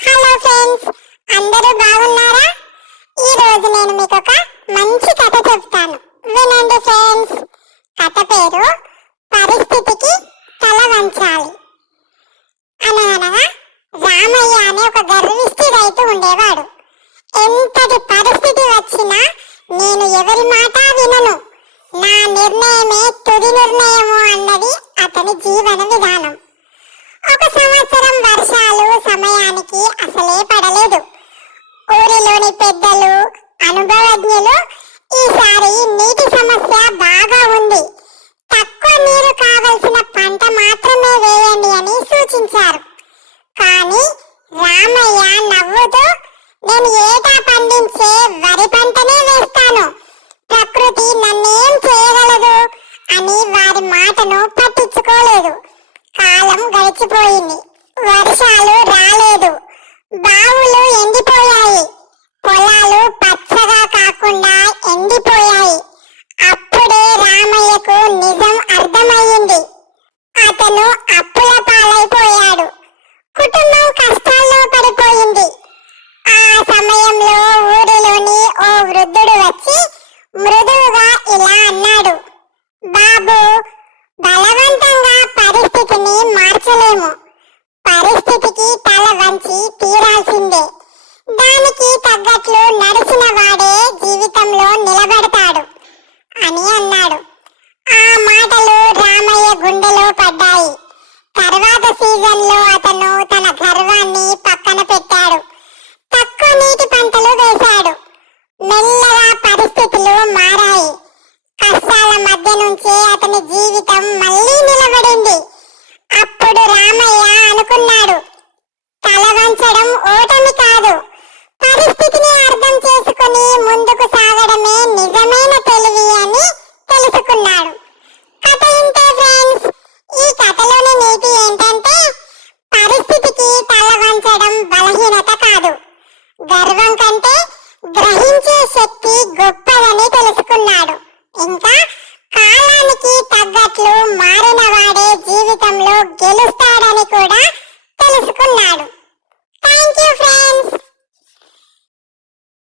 Hello friends అందరూ బాగున్నారా? ఈ రోజు నేను మీకు ఒక మంచి కథ చెప్తాను వినండి ఫ్రెండ్స్ కథ పేరు పరిస్థితికి తల వంచాలి. అనగనగా రామయ్య అనే ఒక గర్విష్టి రైతు ఉండేవాడు. ఎంతటి పరిస్థితి వచ్చినా నేను ఎవరి మాట వినను. నా నిర్ణయమే తుది నిర్ణయము అన్నది అతని జీవన విధానం. అనుభవజ్ఞులు ఈసారి నీటి సమస్య బాగా ఉంది. తక్కువ నీరు కావలసిన పంట మాత్రమే వేయండి అని సూచించారు. కానీ రామయ్య నవ్వుతూ నేను ఏటా పండించే వరి పంటనే వేస్తాను. ప్రకృతి నన్నేం చేయగలదు అని వారి మాటను పట్టించుకోలేదు. కాలం గడిచిపోయింది. వృద్ధుడు వచ్చి మృదువుగా ఇలా అన్నాడు బాబు బలవంతంగా పరిస్థితిని మార్చలేము. పరిస్థితికి తల వంచి తీరాల్సిందే. దానికి తగ్గట్లు నడు తల ఓటమి కాదు. పరిస్థితిని అర్థం చేసుకుని ముందుకు సాగడమే నిజమైన తెలివి అని తెలుసుకున్నాడు. కథ ఇంతే ఫ్రెండ్స్ ఈ కథలోని నీతి ఏంటంటే పరిస్థితికి తల వంచడం బలహీనత కాదు. గర్వం కంటే గ్రహించే శక్తి గొప్పదని తెలుసుకున్నాడు. ఇంకా కాలానికి తగ్గట్లు మారిన వాడే జీవితంలో గెలుస్తాడని కూడా